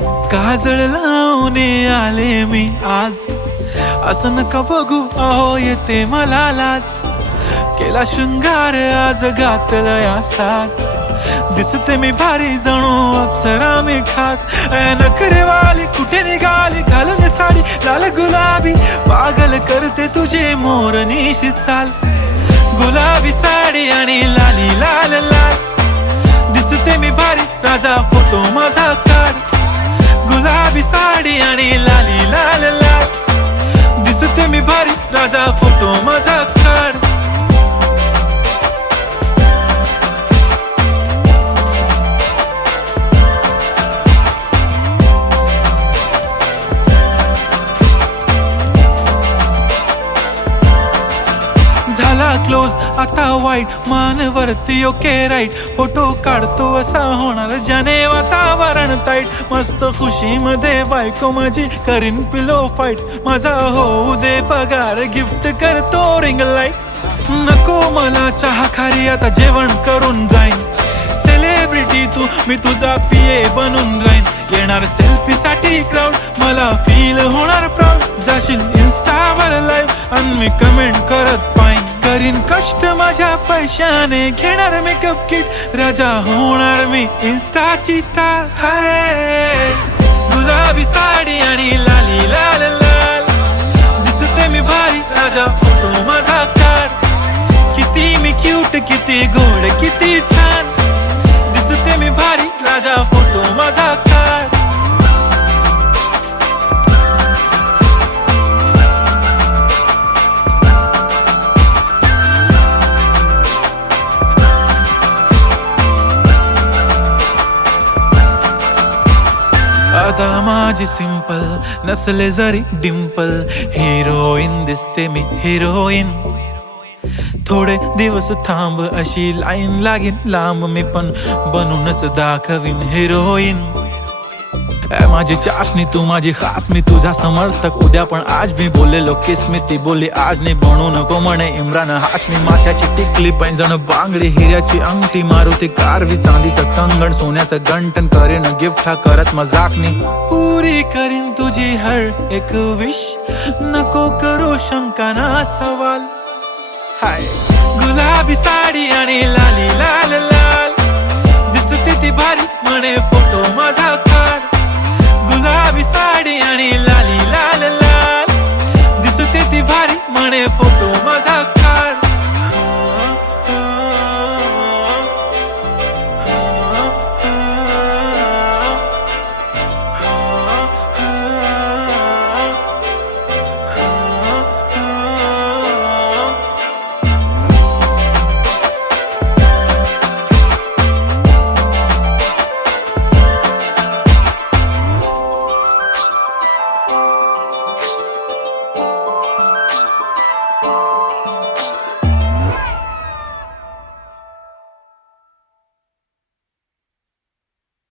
काजळ लावून आले मी आज, असं नका बघू अहो येते मला लाज. केला शृंगार आज घातला साज, दिसते मी भारी जणू अप्सरा मी खास. नखरेवाली कुठे निघाली घालून साडी लाल गुलाबी, पागल करते तुझे मोरनीशी चाल. गुलाबी साडी आणि लाली लाल लाल, दिसते मी भारी राजा फोटो माझा काढ. गुलाबी साडी आणि लाली लाल लाल, दिसते मी भारी राजा फोटो माझा काढ. झाला क्लोज आता वाईट, मान वरती ओके राईट. फोटो काढतो असा होणार ज्याने वातावरण ताईट. मस्त खुशी मध्ये बायको माझी करीन पिलो फाईट. माझा होऊ दे पगार गिफ्ट करतो रिंग लाईट. नको मला चहा खारी आता जेवण करून जाईन. सेलिब्रिटी तू मी तुझा पिये बनून राहीन. येणार सेल्फी साठी क्राऊड मला फील होणार प्राऊड. जाशील इन्स्टावर लाईव्ह आणि मी कमेंट करत पाईन. करीन कष्ट माझ्या पैशाने घेणार मेकअप किट. राजा होणार मी इन्स्टाची स्टार. हाय गुलाबी साडी आणि लाली लाल लाल, दिसते मी भारी राजा फोटो माझा काढ. किती मी क्यूट किती गोड किती छान, दिसते मी भारी राजा फोटो माझा काढ. आता माझी सिंपल नसले जरी डिंपल, हिरोईन दिसते मी हिरोईन. थोडे दिवस थांब अशी लाईन लागेल लांब, मी पण बनूनच दाखवीन हिरोईन. माझी चाशनी तू माझी खास, मी तुझा समर्थक उद्या पण आज. मी बोललेलो किस मी ती बोलली आज नाही. बनू नको म्हणे इम्रान हाशमी. माथ्याची टिकली पैंजण बांगडी हिऱ्याची अंगठी, मारुती कारवी चांदीचं कंगण सोन्याचं गंटन. करेन गिफ्ट हा करत मजाकनी. पुरी करीन तुझी हर एक विश, नको करू शंका ना सवाल. हाय गुलाबी साडी आणि लाली लाल लाल, दिसते ती भारी म्हणे फोटो माझा काढ. गुलाबी साडी आणि लाली लाल लाल, दिसते ती भारी म्हणे फोटो माझा